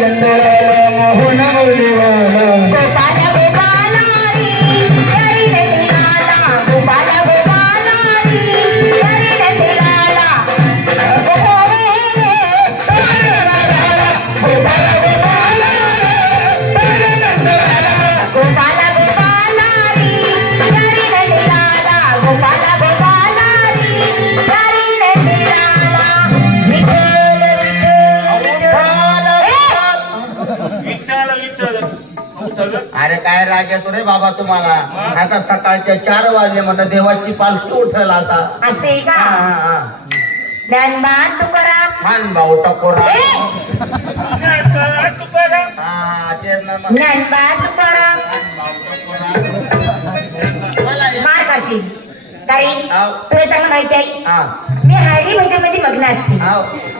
Who never did it, no. अरे काय राजा येतो रे बाबा तुम्हाला आता सकाळच्या चार वाजे म्हणजे देवाची पाल तो ठेवला तुला माहिती आहे मी हायरी म्हणजे मध्ये असते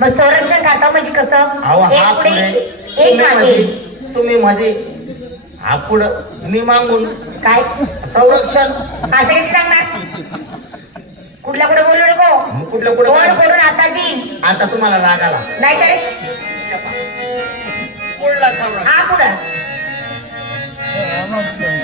मग संरक्षण खाता म्हणजे कसं तुम्ही मध्ये आपण मी मागून काय संरक्षण सांगणार कुठल्या कुठे बोलू नको कुठल्या कुठे कोण करून आता दी आता तुम्हाला राग आला नाही तर हा कुठं